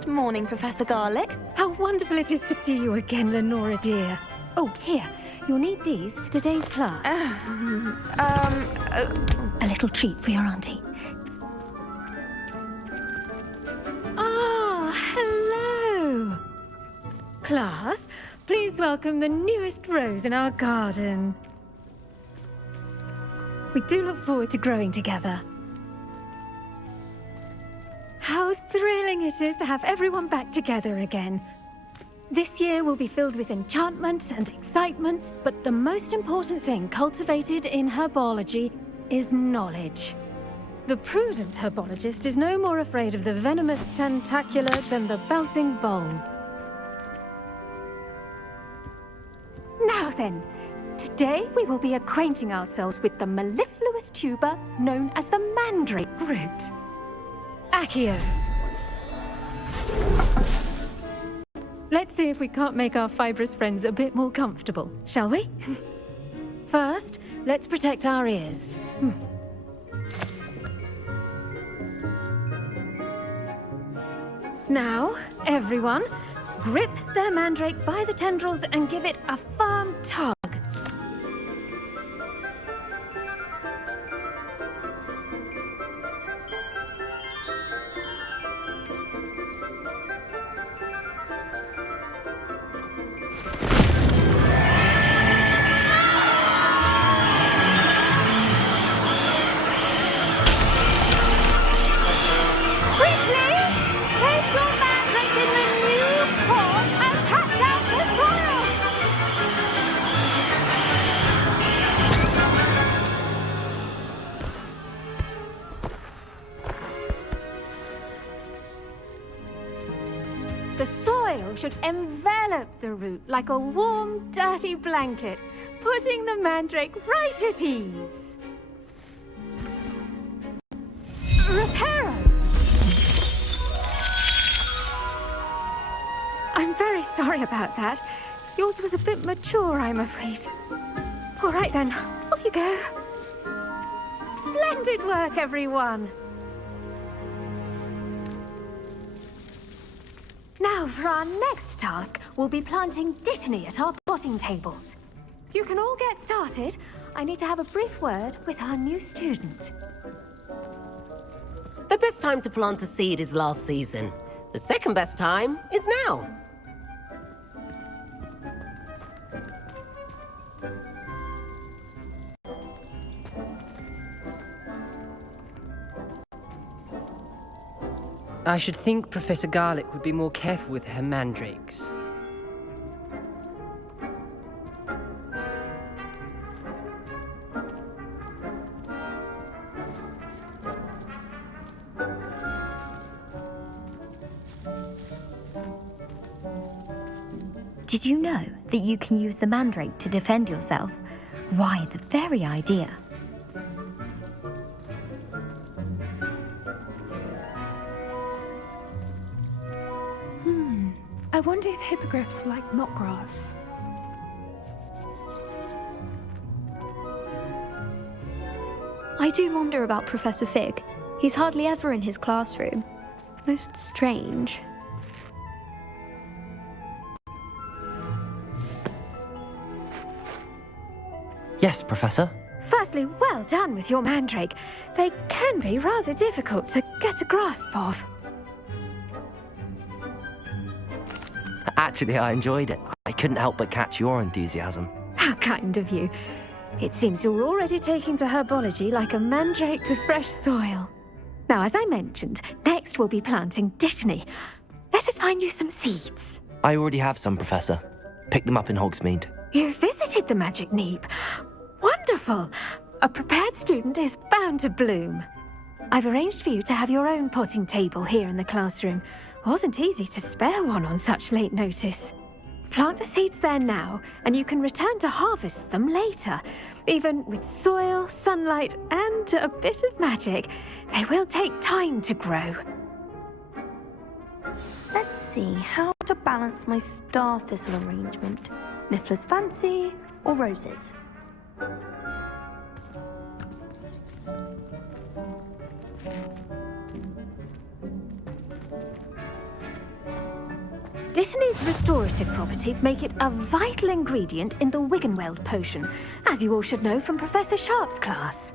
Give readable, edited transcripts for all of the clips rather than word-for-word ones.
Good morning, Professor Garlick. How wonderful it is to see you again, Lenora dear. Oh, here. You'll need these for today's class. A little treat for your auntie. Ah, hello. Class, please welcome the newest rose in our garden. We do look forward to growing together. How thrilling it is to have everyone back together again. This year will be filled with enchantment and excitement, but the most important thing cultivated in herbology is knowledge. The prudent herbologist is no more afraid of the venomous tentacula than the bouncing bowl. Now then, today we will be acquainting ourselves with the mellifluous tuber known as the mandrake root. Accio. Let's see if we can't make our fibrous friends a bit more comfortable, shall we? First, let's protect our ears. Now, everyone, grip their mandrake by the tendrils and give it a firm tug. The soil should envelop the root like a warm, dirty blanket, putting the mandrake right at ease. Reparo! I'm very sorry about that. Yours was a bit mature, I'm afraid. All right then, off you go. Splendid work, everyone. Now, for our next task, we'll be planting dittany at our potting tables. You can all get started. I need to have a brief word with our new student. The best time to plant a seed is last season. The second best time is now. I should think Professor Garlick would be more careful with her mandrakes. Did you know that you can use the mandrake to defend yourself? Why, the very idea. I wonder if hippogriffs like knotgrass. I do wonder about Professor Fig. He's hardly ever in his classroom. Most strange. Yes, Professor. Firstly, well done with your mandrake. They can be rather difficult to get a grasp of. Actually, I enjoyed it. I couldn't help but catch your enthusiasm. How kind of you. It seems you're already taking to herbology like a mandrake to fresh soil. Now, as I mentioned, next we'll be planting dittany. Let us find you some seeds. I already have some, Professor. Picked them up in Hogsmeade. You visited the Magic Neep. Wonderful! A prepared student is bound to bloom. I've arranged for you to have your own potting table here in the classroom. Wasn't easy to spare one on such late notice. Plant the seeds there now, and you can return to harvest them later. Even with soil, sunlight, and a bit of magic, they will take time to grow. Let's see how to balance my star thistle arrangement. Niffler's Fancy or roses? Dittany's restorative properties make it a vital ingredient in the Wiggenweld potion, as you all should know from Professor Sharp's class.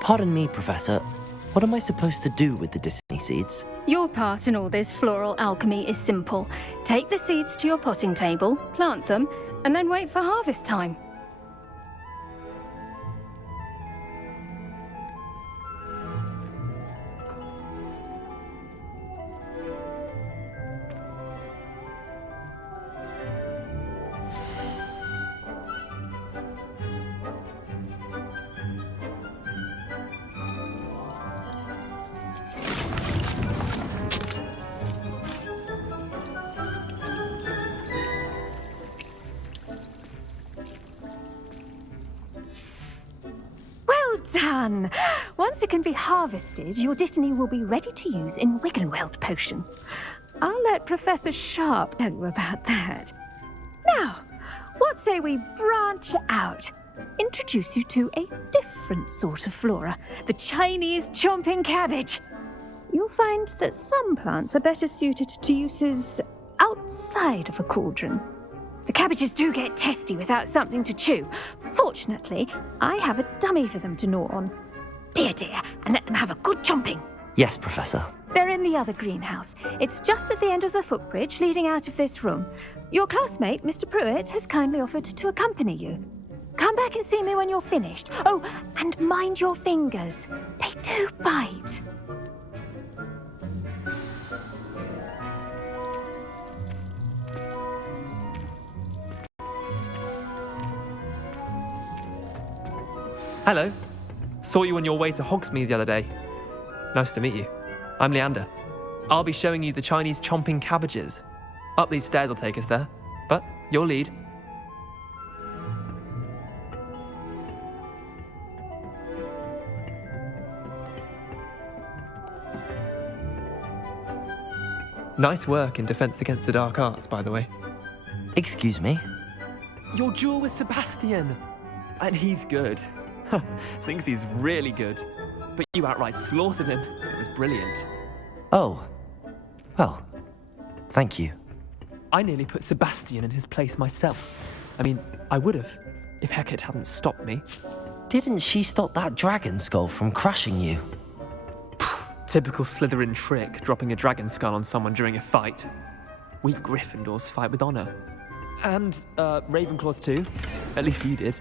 Pardon me, Professor. What am I supposed to do with the Dittany seeds? Your part in all this floral alchemy is simple. Take the seeds to your potting table, plant them, and then wait for harvest time. Done! Once it can be harvested, your Dittany will be ready to use in Wiggenweld potion. I'll let Professor Sharp tell you about that. Now, what say we branch out? Introduce you to a different sort of flora, the Chinese chomping cabbage. You'll find that some plants are better suited to uses outside of a cauldron. The cabbages do get testy without something to chew. Fortunately, I have a dummy for them to gnaw on. Be a dear and let them have a good chomping. Yes, Professor. They're in the other greenhouse. It's just at the end of the footbridge leading out of this room. Your classmate, Mr. Pruitt, has kindly offered to accompany you. Come back and see me when you're finished. Oh, and mind your fingers. They do bite. Hello. Saw you on your way to Hogsmeade the other day. Nice to meet you. I'm Leander. I'll be showing you the Chinese chomping cabbages. Up these stairs will take us there, but your lead. Nice work in Defense Against the Dark Arts, by the way. Excuse me? Your duel with Sebastian! And he's good. Thinks he's really good. But you outright slaughtered him. It was brilliant. Oh. Well, thank you. I nearly put Sebastian in his place myself. I mean, I would have, if Hecate hadn't stopped me. Didn't she stop that dragon skull from crushing you? Typical Slytherin trick, dropping a dragon skull on someone during a fight. We Gryffindors fight with honor. And, Ravenclaws too. At least you did.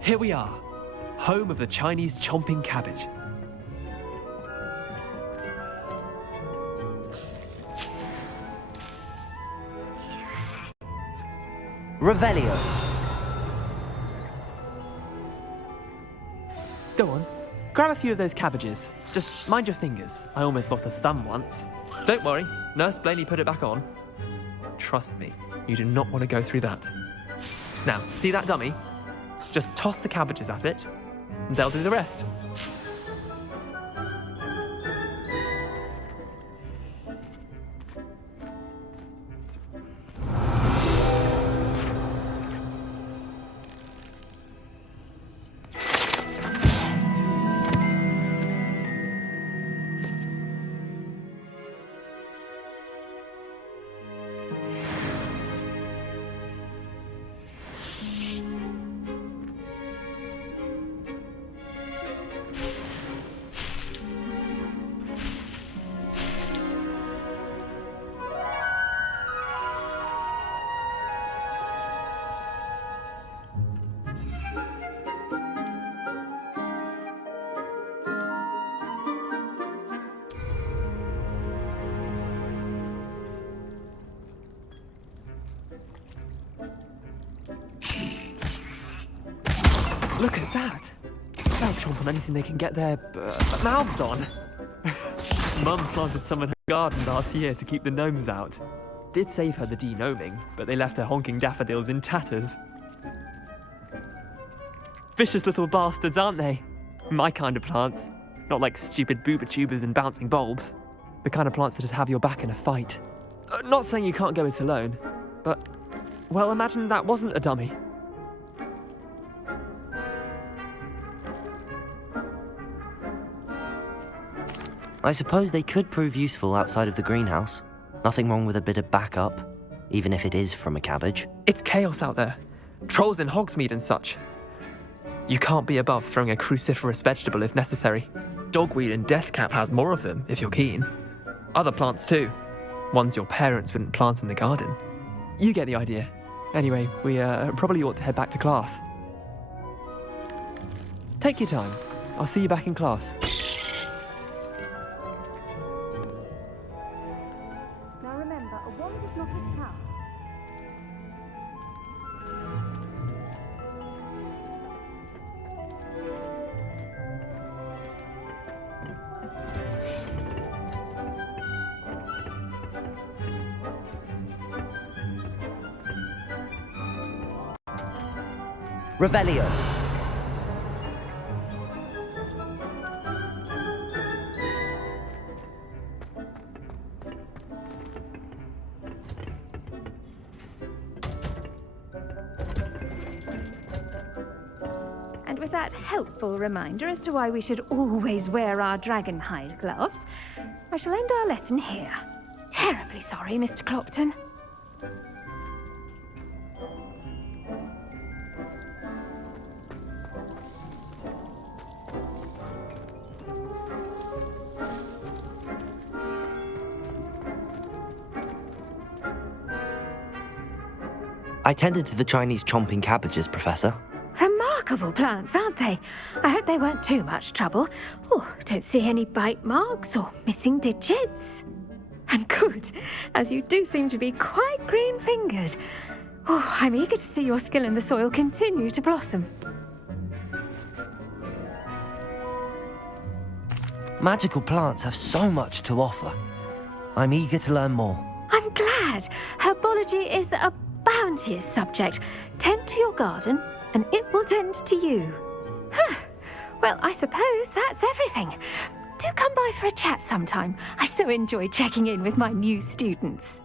Here we are, home of the Chinese chomping cabbage. Revelio. Go on, grab a few of those cabbages. Just mind your fingers. I almost lost a thumb once. Don't worry, Nurse Blaney put it back on. Trust me, you do not want to go through that. Now, see that dummy? Just toss the cabbages at it, and they'll do the rest. Look at that. They'll chomp on anything they can get their mouths on. Mum planted some in her garden last year to keep the gnomes out. Did save her the de-gnoming, but they left her honking daffodils in tatters. Vicious little bastards, aren't they? My kind of plants. Not like stupid booba tubers and bouncing bulbs. The kind of plants that just have your back in a fight. Not saying you can't go it alone, but, well, imagine that wasn't a dummy. I suppose they could prove useful outside of the greenhouse. Nothing wrong with a bit of backup, even if it is from a cabbage. It's chaos out there. Trolls in Hogsmeade and such. You can't be above throwing a cruciferous vegetable if necessary. Dogweed and deathcap has more of them, if you're keen. Other plants too. Ones your parents wouldn't plant in the garden. You get the idea. Anyway, we probably ought to head back to class. Take your time. I'll see you back in class. Now remember, a wand is not a trap. Revelio. And with that helpful reminder as to why we should always wear our dragon hide gloves, I shall end our lesson here. Terribly sorry, Mr. Clopton. I tended to the Chinese chomping cabbages, Professor. Remarkable plants, aren't they? I hope they weren't too much trouble. Oh, don't see any bite marks or missing digits. And good, as you do seem to be quite green-fingered. Oh, I'm eager to see your skill in the soil continue to blossom. Magical plants have so much to offer. I'm eager to learn more. I'm glad. Herbology is a bounteous subject. Tend to your garden, and it will tend to you. Huh. Well, I suppose that's everything. Do come by for a chat sometime. I so enjoy checking in with my new students.